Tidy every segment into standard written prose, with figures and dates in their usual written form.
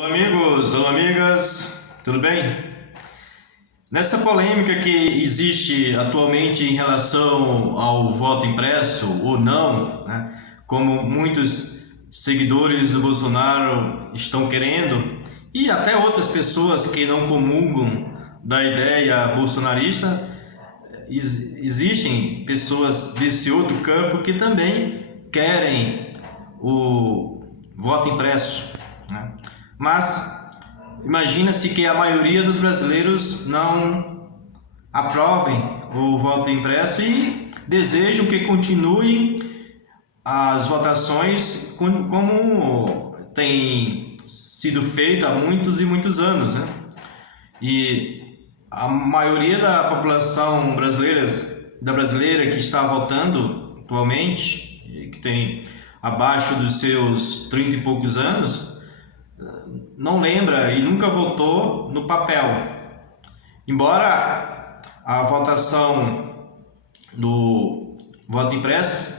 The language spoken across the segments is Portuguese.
Olá amigos, olá amigas, tudo bem? Nessa polêmica que existe atualmente em relação ao voto impresso ou não, né, como muitos seguidores do Bolsonaro estão querendo, e até outras pessoas que não comungam da ideia bolsonarista, existem pessoas desse outro campo que também querem o voto impresso, né? Mas imagina-se que a maioria dos brasileiros não aprovem o voto impresso e desejam que continue as votações como tem sido feito há muitos e muitos anos, né? E a maioria da população brasileira que está votando atualmente, que tem abaixo dos seus 30 e poucos anos, não lembra e nunca votou no papel. Embora a votação do voto impresso,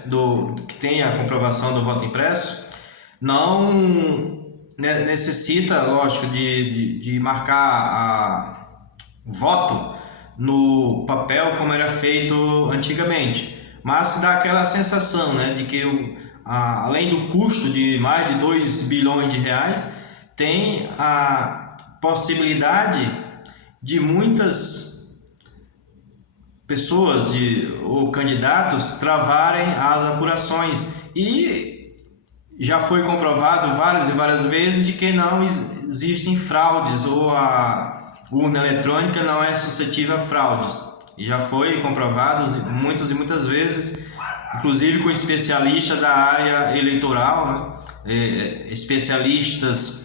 que tenha a comprovação do voto impresso, não necessita, lógico, de marcar o voto no papel como era feito antigamente, mas dá aquela sensação, né, de que além do custo de mais de 2 bilhões de reais, tem a possibilidade de muitas pessoas ou candidatos travarem as apurações, e já foi comprovado várias e várias vezes de que não existem fraudes, ou a urna eletrônica não é suscetível a fraudes, e já foi comprovado muitas e muitas vezes, inclusive com especialistas da área eleitoral, né? Especialistas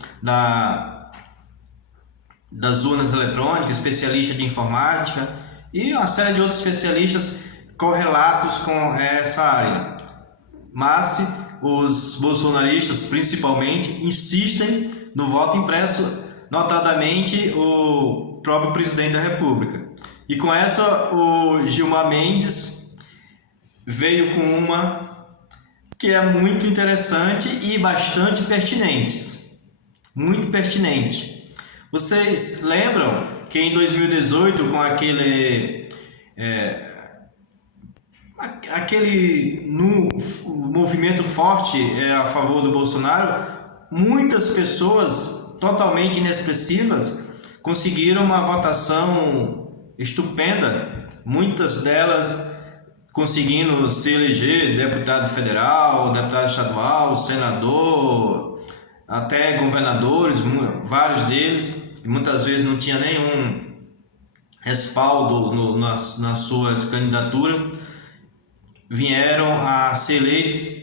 das urnas eletrônicas, especialistas de informática e uma série de outros especialistas correlatos com essa área. Mas os bolsonaristas, principalmente, insistem no voto impresso, notadamente o próprio presidente da República. E com essa, o Gilmar Mendes veio com uma que é muito interessante e bastante pertinente. Muito pertinente. Vocês lembram que em 2018, com aquele movimento forte a favor do Bolsonaro, muitas pessoas totalmente inexpressivas conseguiram uma votação estupenda, muitas delas conseguindo se eleger deputado federal, deputado estadual, senador, até governadores, vários deles, e muitas vezes não tinha nenhum respaldo nas suas candidaturas, vieram a ser eleitos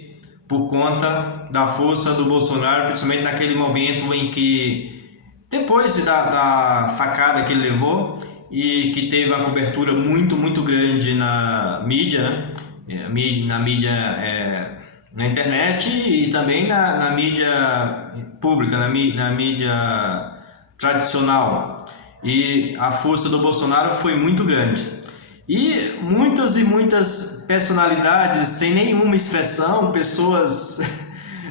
por conta da força do Bolsonaro, principalmente naquele momento em que, depois da facada que ele levou, e que teve uma cobertura muito, muito grande na mídia, né? Na internet e também na mídia pública, na mídia tradicional. E a força do Bolsonaro foi muito grande. E muitas personalidades sem nenhuma expressão,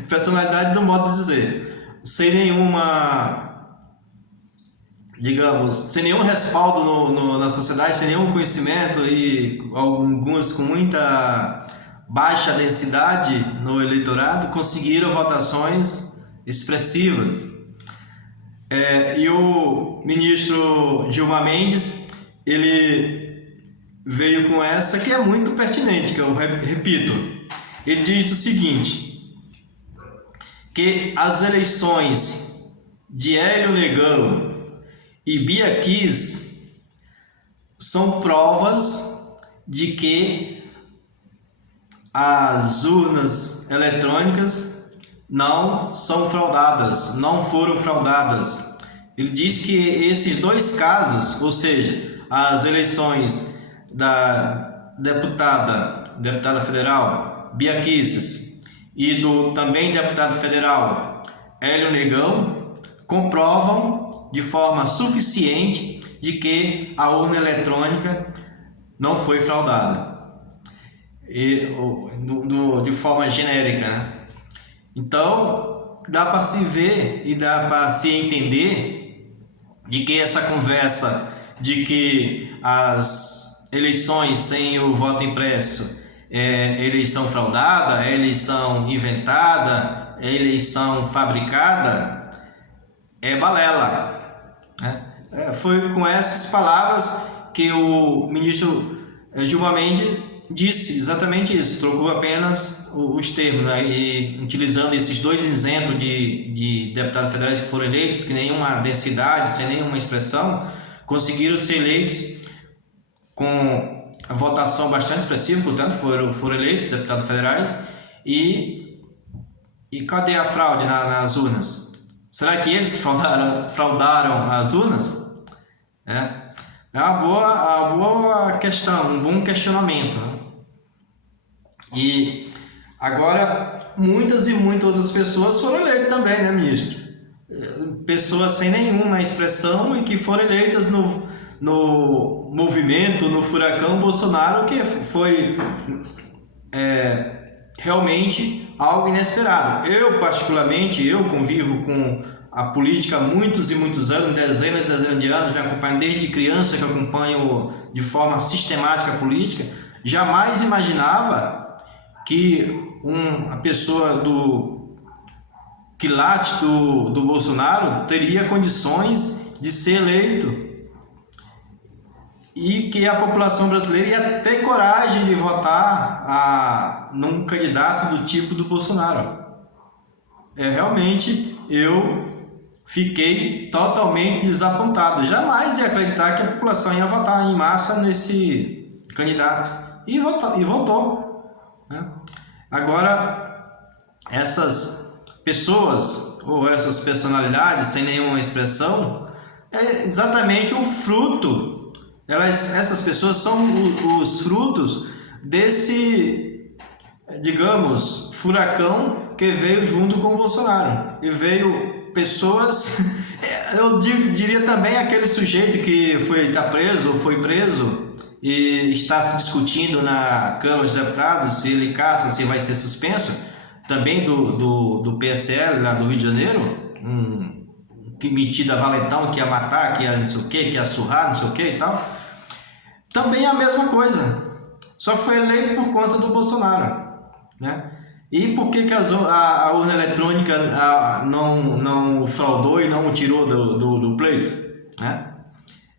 personalidade do modo de dizer, sem nenhuma, digamos, sem nenhum respaldo na sociedade, sem nenhum conhecimento, e alguns com muita baixa densidade no eleitorado, conseguiram votações expressivas. E o ministro Gilmar Mendes, ele veio com essa que é muito pertinente, que eu repito. Ele diz o seguinte, que as eleições de Hélio Negão e Bia Kiss são provas de que as urnas eletrônicas não são fraudadas, não foram fraudadas. Ele diz que esses dois casos, ou seja, as eleições da deputada federal Bia Kiss e do também deputado federal Hélio Negão, comprovam de forma suficiente de que a urna eletrônica não foi fraudada, de forma genérica, né? Então, dá para se ver e dá para se entender de que essa conversa de que as eleições sem o voto impresso é eleição fraudada, é eleição inventada, é eleição fabricada, é balela, né? Foi com essas palavras que o ministro Gilmar Mendes disse exatamente isso, trocou apenas os termos, né? E utilizando esses dois exemplos de deputados federais que foram eleitos, que nenhuma densidade, sem nenhuma expressão, conseguiram ser eleitos com a votação bastante expressiva, portanto foram eleitos deputados federais. E cadê a fraude nas urnas? Será que eles que fraudaram as urnas? É uma boa questão, um bom questionamento, né? E agora muitas e muitas outras pessoas foram eleitas também, né, ministro? Pessoas sem nenhuma expressão e que foram eleitas no movimento, no furacão Bolsonaro, que foi realmente algo inesperado. Eu, particularmente, convivo com a política há muitos e muitos anos, dezenas e dezenas de anos, venho acompanhando desde criança, que eu acompanho de forma sistemática a política. Jamais imaginava que a pessoa que late do Bolsonaro teria condições de ser eleito e que a população brasileira ia ter coragem de votar num candidato do tipo do Bolsonaro. Realmente eu fiquei totalmente desapontado. Jamais ia acreditar que a população ia votar em massa nesse candidato. E votou, né? Agora, essas pessoas ou essas personalidades sem nenhuma expressão é exatamente o fruto. Essas pessoas são os frutos desse, digamos, furacão que veio junto com o Bolsonaro. E veio pessoas, eu diria também aquele sujeito que está preso ou foi preso e está se discutindo na Câmara dos Deputados se ele caça, se vai ser suspenso, também do PSL lá do Rio de Janeiro, que metido a valentão, que ia matar, que ia não sei o que ia surrar, não sei o que e tal. Também é a mesma coisa, só foi eleito por conta do Bolsonaro, né? E por que a urna eletrônica não fraudou e não o tirou do pleito, né?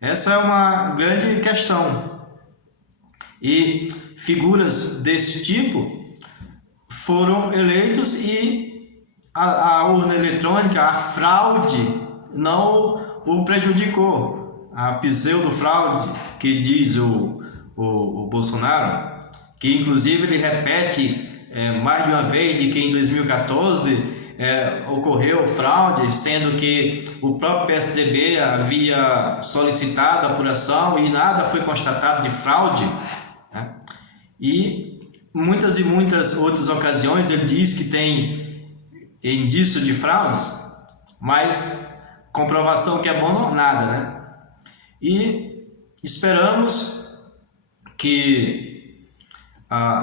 Essa é uma grande questão. E figuras desse tipo foram eleitos e a urna eletrônica, a fraude, não o prejudicou. A pseudo-fraude que diz o Bolsonaro, que inclusive ele repete mais de uma vez de que em 2014 ocorreu fraude, sendo que o próprio PSDB havia solicitado a apuração e nada foi constatado de fraude, né? E muitas e muitas outras ocasiões ele diz que tem indício de fraudes, mas comprovação que é bom não nada, né? E esperamos que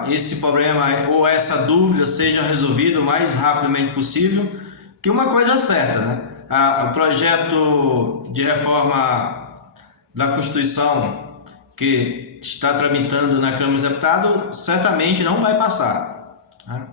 esse problema ou essa dúvida seja resolvido o mais rapidamente possível, que uma coisa é certa, né? O projeto de reforma da Constituição que está tramitando na Câmara dos Deputados certamente não vai passar, né?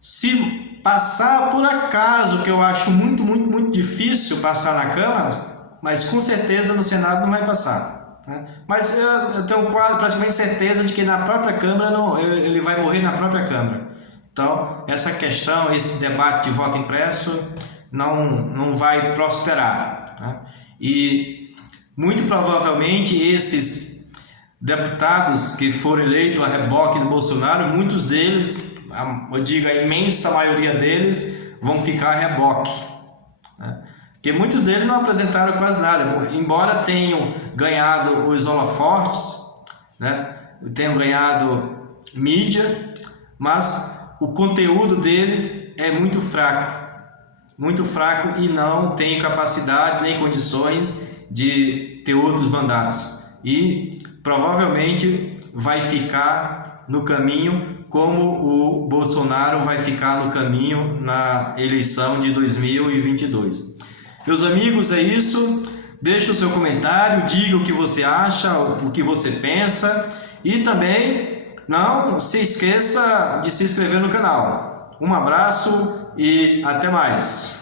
Se passar por acaso, que eu acho muito, muito, muito difícil passar na Câmara, mas com certeza no Senado não vai passar, né? Mas eu tenho praticamente certeza de que na própria Câmara ele vai morrer na própria Câmara. Então, essa questão, esse debate de voto impresso não vai prosperar, né? E muito provavelmente esses deputados que foram eleitos a reboque do Bolsonaro, muitos deles, eu digo a imensa maioria deles, vão ficar a reboque, né? Porque muitos deles não apresentaram quase nada, embora tenham ganhado os holofotes, né? Tenham ganhado mídia, mas o conteúdo deles é muito fraco e não tem capacidade nem condições de ter outros mandatos e provavelmente vai ficar no caminho como o Bolsonaro vai ficar no caminho na eleição de 2022. Meus amigos, é isso. Deixe o seu comentário, diga o que você acha, o que você pensa e também não se esqueça de se inscrever no canal. Um abraço e até mais.